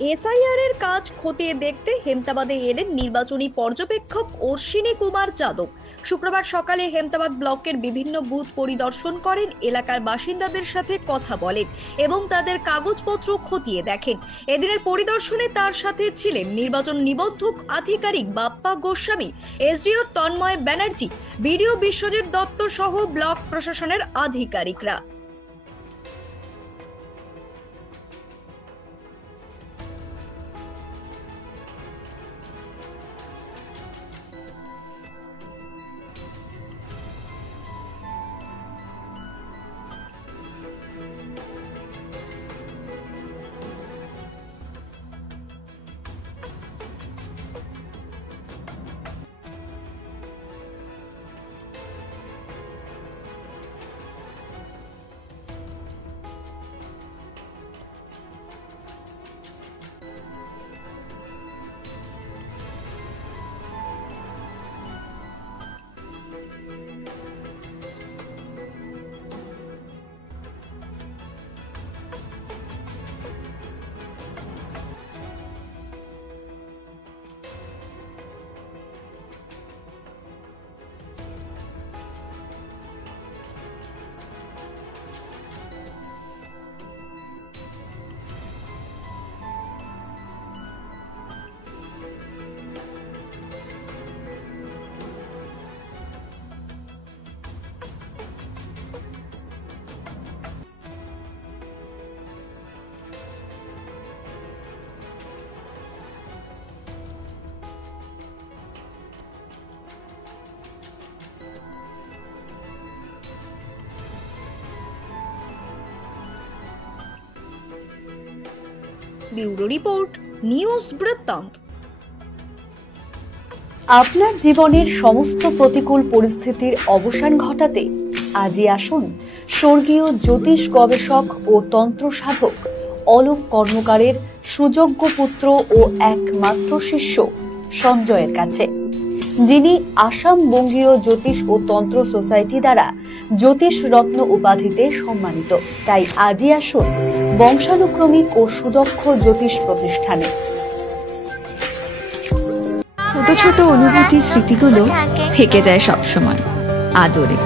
SIR এর কাজ খতিয়ে দেখতে হেমতাবাদে এলেন নির্বাচনী পর্যবেক্ষক অশ্বিনী কুমার যাদব। শুক্রবার সকালে হেমতাবাদ ব্লকের বিভিন্ন বুথ পরিদর্শন করেন, এলাকার বাসিন্দাদের সাথে কথা বলেন এবং তাদের কাগজপত্র খতিয়ে দেখেন। এদিনের পরিদর্শনে তার সাথে ছিলেন নির্বাচন নিবন্ধক আধিকারিক বাপ্পা গোস্বামী, এসডিও তন্ময় ব্যানার্জি, বিডিও বিশ্বজিৎ দত্ত সহ ব্লক প্রশাসনের আধিকারিকরা। ব্যুরো রিপোর্ট, নিউজ বৃত্তান্ত। আপনার জীবনের সমস্ত প্রতিকূল পরিস্থিতির অবসান ঘটাতে আজই আসুন স্বর্গীয় জ্যোতিষ গবেষক ও তন্ত্র সাধক অলোক কর্মকারের সুযোগ্য পুত্র ও একমাত্র শিষ্য সঞ্জয়ের কাছে, যিনি আসাম বঙ্গীয় জ্যোতিষ ও তন্ত্র সোসাইটি দ্বারা জ্যোতিষ রত্ন উপাধিতে সম্মানিত। তাই আজই আসুন বংশানুক্রমিক ও সুদক্ষ জ্যোতিষ প্রতিষ্ঠানে। ছোট ছোট অনুভূতি স্মৃতিগুলো থেকে যায় সবসময় আদরে।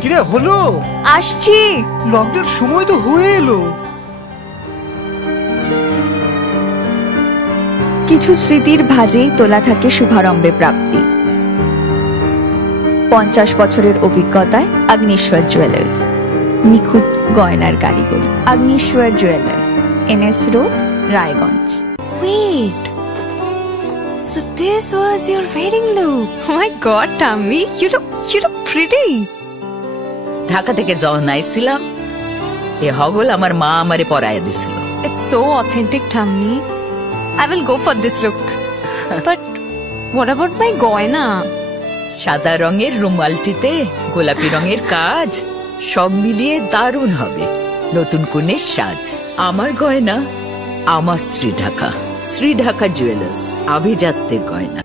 কিরে হলো? আসছি। লকডাউন সময় তো হয়ে এলো। কিছু স্মৃতির ভাজেই তোলা থাকে শুভারম্ভে প্রাপ্তি। 50 বছরের অভিজ্ঞতায় অগ্নিশ্বর জুয়েলার্স, নিখুঁত গয়নার কারিগরি। Agnishwar jewellers, NS road, Raiganj. Wait, so this was your wedding look? Oh my God, Tammy, you look pretty. Dhaka থেকে যখন আইছিলাম এ হগল আমার মা আমারে পরায় দিছিল। It's so authentic, Tammy. I will go for this look. But what about my goina? সাদা রঙের রুমালটিতে গোলাপি রঙের কাজ, সব মিলিয়ে দারুণ হবে নতুন কনের সাজ। আমার গয়না আমার শ্রী ঢাকা জুয়েলার্স, আভিজাত্যের গয়না।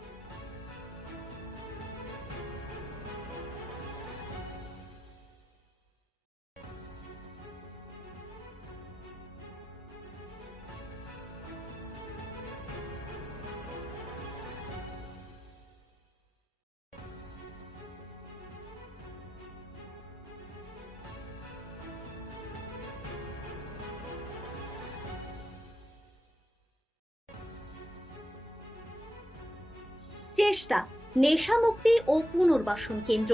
চেষ্টা নেশা মুক্তি ও পুনর্বাসন কেন্দ্র।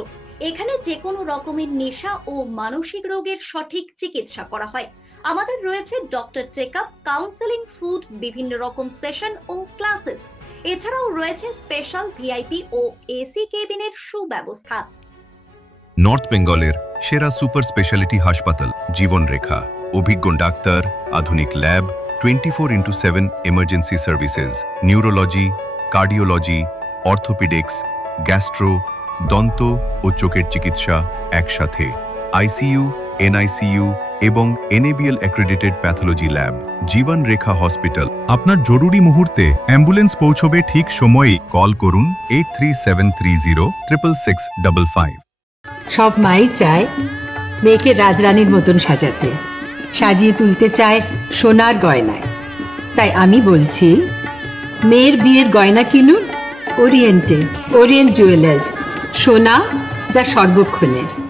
এখানে যে কোনো রকমের নেশা ও মানসিক রোগের সঠিক চিকিৎসা করা হয়। আমাদের রয়েছে ডক্টর চেকআপ, কাউন্সেলিং, ফুড, বিভিন্ন রকম সেশন ও ক্লাসেস। এছাড়াও রয়েছে স্পেশাল ভিআইপি ও এসি কেবিনের সুব্যবস্থা। নর্থ বেঙ্গলের সেরা সুপার স্পেশালিটি হাসপাতাল জীবন রেখা, অভিজ্ঞ ডাক্তার, আধুনিক lab, 24x7 emergency services, neurology, cardiology, orthopaedics, gastro, দন্ত ও চোখের চিকিৎসা একসাথে, আইসিইউ, এনআইসিইউ এবং এনএবিএল অ্যাক্রেডিটেড প্যাথোলজি ল্যাব। জীবন রেখা হসপিটাল। আপনার জরুরি মুহূর্তে অ্যাম্বুলেন্স পৌঁছবে ঠিক সময়ে। কল করুন 8373066555। সব মাই চায় মেয়েকে রাজরানীর মতন সাজাতে, সাজিয়ে তুলতে চায় সোনার গয়নায়। তাই আমি বলছি, মেয়ের বিয়ের গয়না কিনুন ওরিয়েন্টে, ওরিয়েন্ট জুয়েলার্স, সোনা যা সর্বক্ষণের।